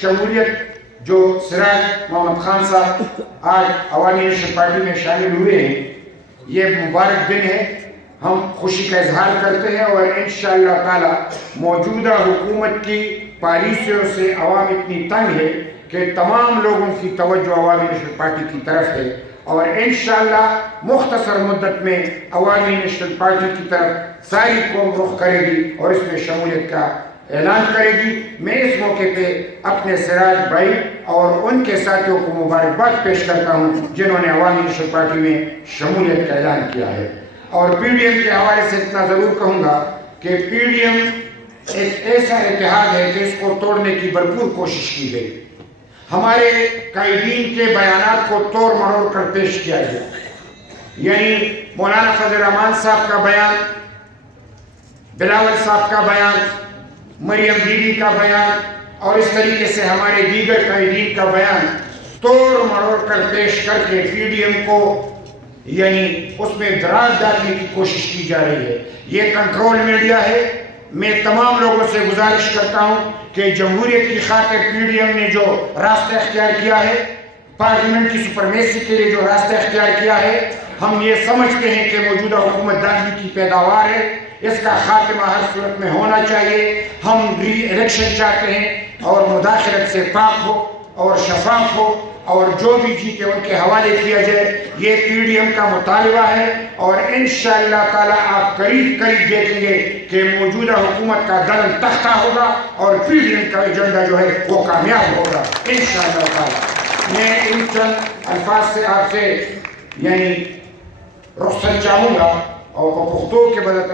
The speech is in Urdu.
شمولیت جو سراج محمد خان صاحب آج عوامی نیشنل پارٹی میں شامل ہوئے ہیں، یہ مبارک دن ہے. ہم خوشی کا اظہار کرتے ہیں اور انشاءاللہ تعالی موجودہ حکومت کی پالیسیوں سے عوام اتنی تنگ ہے کہ تمام لوگوں کی توجہ عوامی نیشنل پارٹی کی طرف ہے، اور انشاءاللہ مختصر مدت میں عوامی نیشنل پارٹی کی طرف ساری قوم رخ کرے گی اور اس میں شمولیت کا اعلان کرے گی. میں اس موقع پہ اپنے سراج بھائی اور ان کے ساتھیوں کو مبارکباد پیش کرتا ہوں جنہوں نے عوامی نیشنل پارٹی میں شمولیت کا اعلان کیا ہے. اور پی ڈی ایم کے حوالے سے اتنا ضرور کہوں گا کہ پی ڈی ایم ایک ایسا اتحاد ہے کہ اس کو توڑنے کی بھرپور کوشش کی گئی. ہمارے قائدین کے بیانات کو توڑ مروڑ کر پیش کیا گیا، یعنی مولانا فضل الرحمان صاحب کا بیان، بلاول صاحب کا بیان، مریم بی بی کا بیان اور اس طریقے سے ہمارے دیگر قائدین کا بیان توڑ مروڑ کر پیش کر کے پی ڈی ایم کو یعنی اس میں دراز ڈالنے کی کوشش کی جا رہی ہے. یہ کنٹرول میڈیا ہے. میں تمام لوگوں سے گزارش کرتا ہوں کہ جمہوریت کی خاطر پی ڈی ایم نے جو راستہ اختیار کیا ہے، پارلیمنٹ کی سپرمیسی کے لیے جو راستہ اختیار کیا ہے، ہم یہ سمجھتے ہیں کہ موجودہ حکومت داخلی کی پیداوار ہے، اس کا خاتمہ ہر صورت میں ہونا چاہیے. ہم ری الیکشن چاہتے ہیں اور مداخلت سے پاک ہو اور شفاف ہو اور جو بھی جیتے ان کے حوالے کیا جائے. یہ پی ڈی ایم کا مطالبہ ہے اور انشاءاللہ تعالی آپ قریب دیکھیں گے کہ موجودہ حکومت کا دلن تختہ ہوگا اور پی ڈی ایم کا ایجنڈا جو ہے وہ کامیاب ہوگا انشاءاللہ تعالی. میں ان چند الفاظ سے آپ سے یعنی رخصت چاہوں گا اور پختو کے بدل